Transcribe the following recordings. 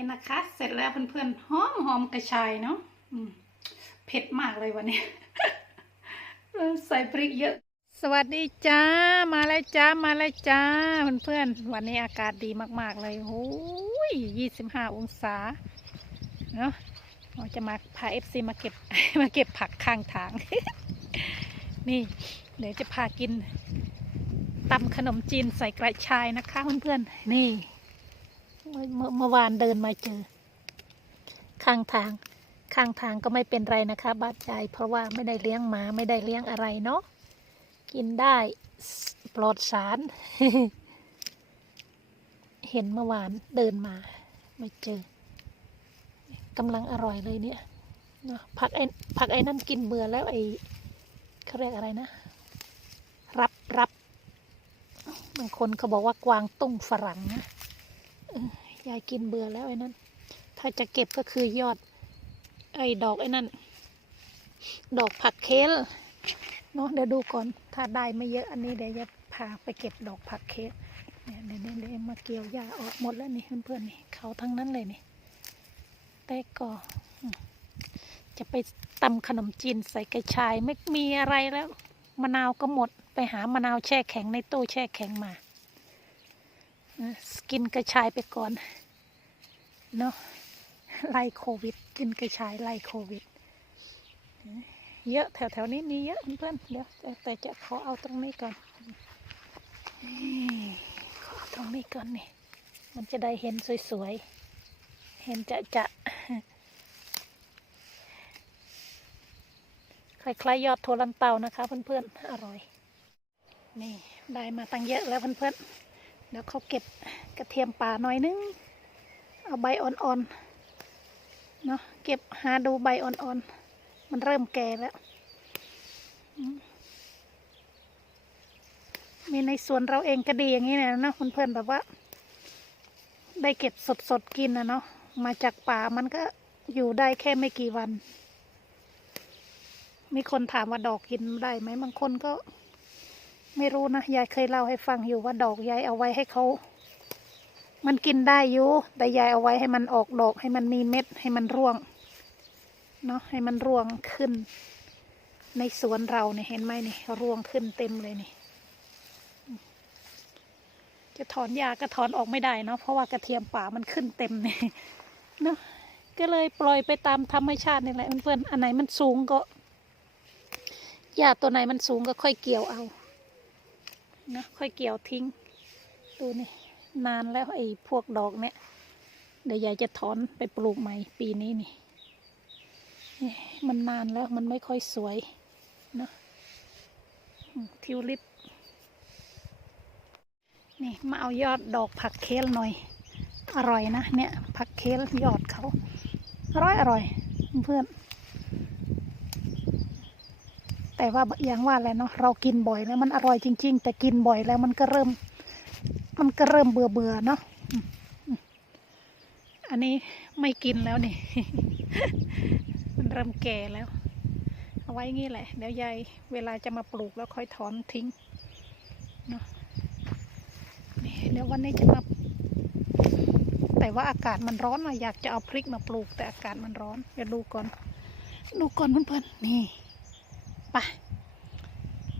นี่นะคะ เสร็จแล้วเพื่อนๆหอมหอมกระชายเนาะเผ็ดมากเลยวันนี้ใส่พริกเยอะ สวัสดีจ้า มาแล้วจ้า มาแล้วจ้าเพื่อนๆ วันนี้อากาศดีมากๆเลยโอ้ยยี่สิบห้าองศา เนาะเราจะมาพาเอฟซีมาเก็บมาเก็บผักข้างทาง นี่เดี๋ยวจะพากินตำขนมจีนใส่กระชายนะคะเพื่อนๆ นี่ เมื่อเมื่อวานเดินมาเจอ ข้างทาง ข้างทางก็ไม่เป็นไรนะคะบาดใจเพราะว่าไม่ได้เลี้ยงหมาไม่ได้เลี้ยงอะไรเนาะกินได้ปลอดสาร เห็นเมื่อวานเดินมาไม่เจอกำลังอร่อยเลยเนี่ยผักไอ้ผักไอ้นั่นกินเบื่อแล้วไอ้เขาเรียกอะไรนะ รับรับบางคนเขาบอกว่ากวางตุ้งฝรั่งนะ ยายกินเบื่อแล้วไอ้นั่น ถ้าจะเก็บก็คือยอด ไอ้ดอกไอ้นั่น ดอกผักเคลเนาะเดี๋ยวดูก่อน ถ้าได้ไม่เยอะอันนี้เดี๋ยวจะพาไปเก็บดอกผักเคลเนี่ยเดี๋ยวเดี๋ยวมาเกี่ยวหญ้าออกหมดแล้วนี่เพื่อนๆนี่เขาทั้งนั้นเลยนี่แต่ก็จะไปตำขนมจีนใส่กระชายไม่มีอะไรแล้ว มะนาวก็หมดไปหามะนาวแช่แข็งในตู้แช่แข็งมา กินกระชายไปก่อน เนาะไล่โควิด กินกระชายไล่โควิด เยอะแถวๆนี้มีเยอะเพื่อนเดี๋ยวแต่จะขอเอาตรงนี้ก่อนขอเอาตรงนี้ก่อนนี่มันจะได้เห็นสวยๆ เห็นจะจะคล้ายๆยอดโทลันเตานะคะเพื่อนๆ อร่อย นี่ได้มาตั้งเยอะแล้วเพื่อนๆ เดี๋ยวเขาเก็บกระเทียมป่าหน่อยนึง เอาใบอ่อนๆ เนาะเก็บหาดูใบอ่อนๆ มันเริ่มแก่แล้ว มีในสวนเราเองก็ดีอย่างนี้นะนะเพื่อนๆแบบว่า ได้เก็บสดๆ กินนะเนาะมาจากป่ามันก็อยู่ได้แค่ไม่กี่วัน มีคนถามว่าดอกกินได้ไหมบางคนก็ ไม่รู้นะ ยายเคยเล่าให้ฟังอยู่ว่าดอกยายเอาไว้ให้เขา มันกินได้อยู่แต่ยายเอาไว้ให้มันออกดอกให้มันมีเม็ดให้มันร่วงเนาะให้มันร่วงขึ้น ในสวนเราเนี่ยเห็นไหมนี่ร่วงขึ้นเต็มเลยนี่จะถอนยาก็ถอนออกไม่ได้เนาะเพราะว่ากระเทียมป่ามันขึ้นเต็มเนี่ยเนาะก็เลยปล่อยไปตามธรรมชาตินี่แหละเพื่อนๆอันไหนมันสูงก็หญ้าตัวไหนมันสูงก็ค่อยเกี่ยวเอานะค่อยเกี่ยวทิ้ง ดูนี่ นานแล้วไอ้พวกดอกเนี่ย เดี๋ยวยายจะถอนไปปลูกใหม่ปีนี้นี่ มันนานแล้วมันไม่ค่อยสวยเนอะทิวลิป นี่มาเอายอดดอกผักเคลหน่อย อร่อยนะเนี่ยผักเคลยอดเขา อร่อยอร่อยเพื่อน แต่ว่าอย่างว่าแหละเนาะเรากินบ่อยแล้วมันอร่อยจริง ๆ แต่กินบ่อยแล้วมันก็เริ่ม มันก็เริ่มเบื่อเบื่อๆเนาะอันนี้ไม่กินแล้วนี่ มันเริ่มแก่แล้ว เอาไว้งี้แหละ เดี๋ยวยายเวลาจะมาปลูกแล้วค่อยถอนทิ้งเนาะนี่เดี๋ยววันนี้จะมาแต่ว่าอากาศมันร้อนอะอยากจะเอาพริกมาปลูก แต่อากาศมันร้อนเดี๋ยวดูก่อน ดูก่อนเพื่อนๆนี่ไป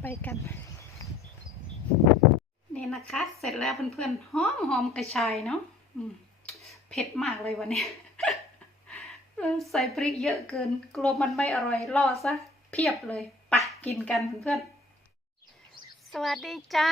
ไปกัน นี่นะคะ เสร็จแล้วเพื่อนๆหอมหอมกระชายเนาะเผ็ดมากเลยวันนี้ใส่พริกเยอะเกิน กลัวมันไม่อร่อยล่อซะเพียบเลยปะกินกันเพื่อนๆสวัสดีจ้า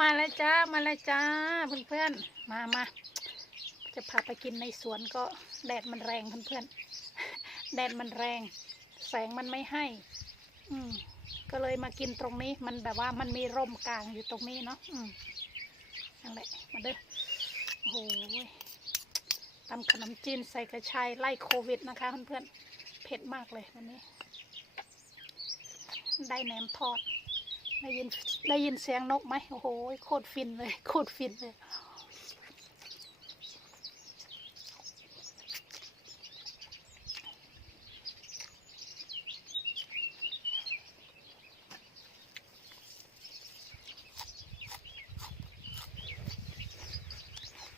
มาแล้วจ้า มาแล้วจ้าเพื่อนๆมามาจะพาไปกินในสวนก็แดดมันแรงเพื่อนๆแดดมันแรง แสงมันไม่ให้ อืม ก็เลยมากินตรงนี้ มันแบบว่ามันมีร่มกลางอยู่ตรงนี้เนาะอืมนั่นแหละมาเด้อโอ้โหทำขนมจีนใส่กระชายไล่โควิดนะคะเพื่อนๆเผ็ดมากเลยวันนี้ ได้แหนมทอด ได้ยินได้ยินเสียงนกไหมโอ้โหโคตรฟินเลย โคตรฟินเลย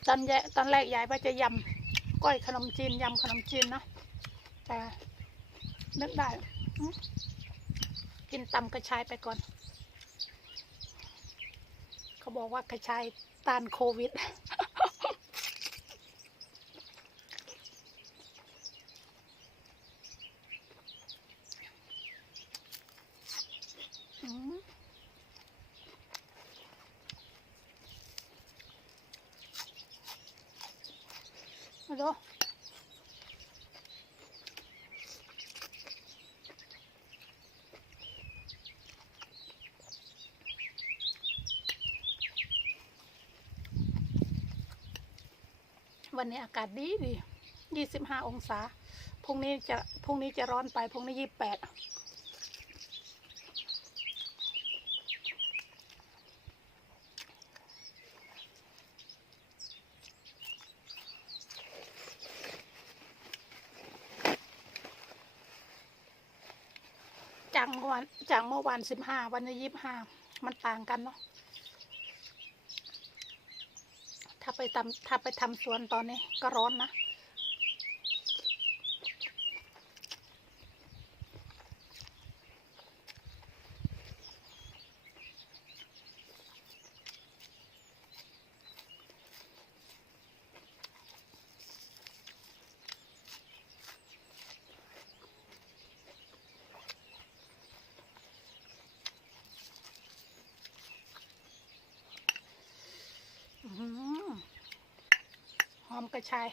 ต อนแยตอนแรกยายว่าจะยำก้อยขนมจีนยำขนมจีนนะแต่นึกได้ กินตำกระชายไปก่อน เขาบอกว่ากระชายต้านโควิด อืมฮัลโหล วันนี้อากาศดีดียี่สิบห้าองศา พรุ่งนี้จะ พรุ่งนี้จะร้อนไป พรุ่งนี้ยี่สิบแปดจากเมื่อวานจากเมื่อวานสิบห้าวันนี้ยี่สิบห้ามันต่างกันเนาะถ้า ไปทำถ้าไปทำสวนตอนนี้ก็ร้อนนะ อื้อหือหอ มกระชาย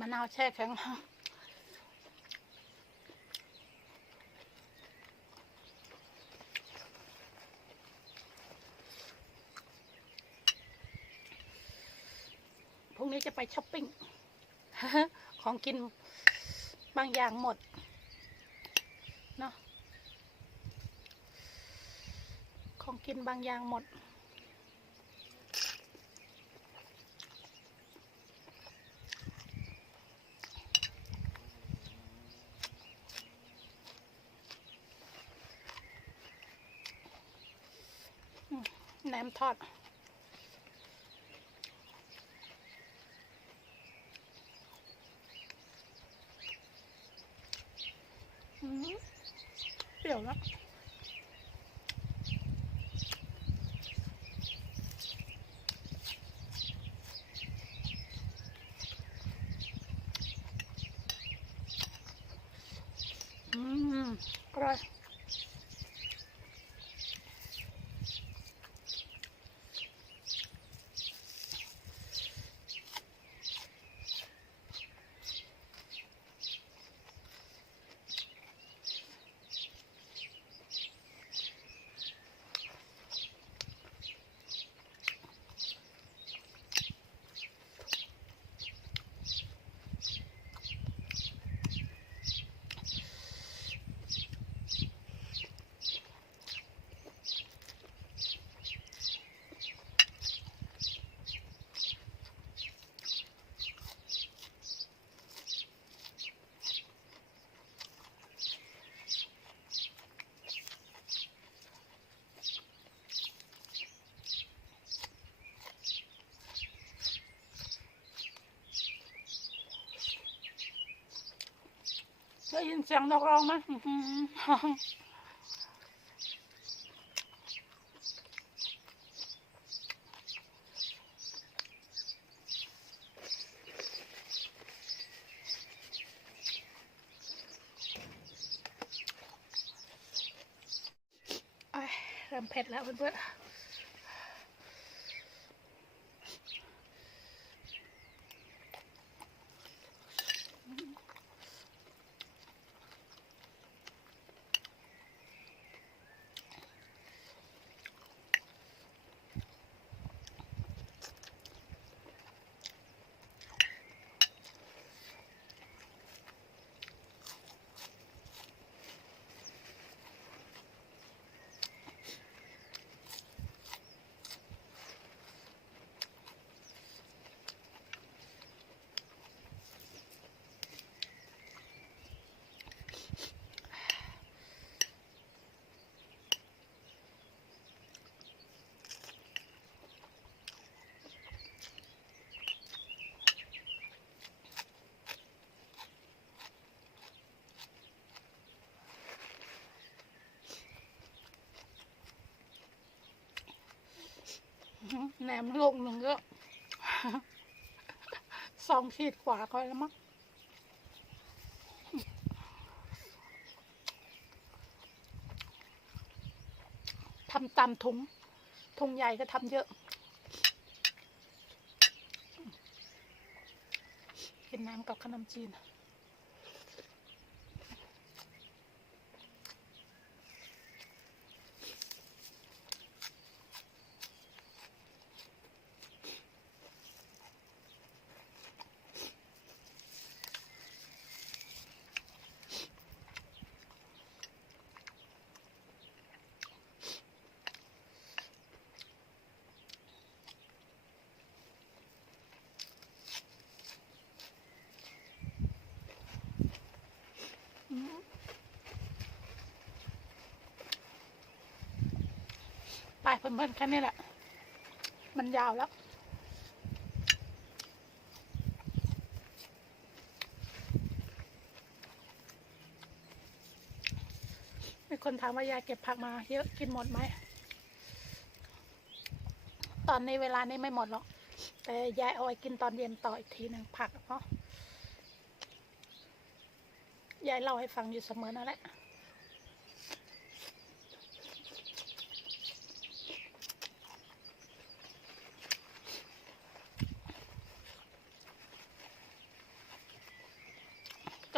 มะนาวแช่แข็งพรุ่งนี้จะไปช้อปปิ้ง ของกินบางอย่างหมด เนาะของกินบางอย่างหมด แหนมทอด เปรี้ยวแล้วอืมอ ได้ยินเสียงนกร้องไหมอื้อหือเอ้ยเริ่มเผ็ดแล้วเพื่อน แหนมลกหนึ่งก็สองขีดกว่าก็แล้วมั้งทำตามถุงถุงใหญ่ก็ทำเยอะ กินน้ำกับขนมจีน ไป เพื่อนๆแค่นี้แหละ มันยาวแล้วมีคนถามว่ายายเก็บผักมา เยอะกินหมดไหม ตอนนี้เวลานี้ไม่หมดหรอก แต่ยายเอาไว้กินตอนเย็นต่ออีกทีหนึ่งผักเนาะยายเล่าให้ฟังอยู่เสมอนั่นแหละ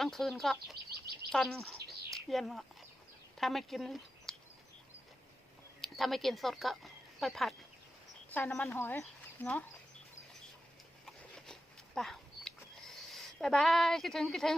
ลางคืนก็ตอนเย็นอะถ้าไม่กิน ถ้าไม่กินสดก็ไปผัด ใส่น้ำมันหอย เนาะไปบายบายคิดถึงคิดถึง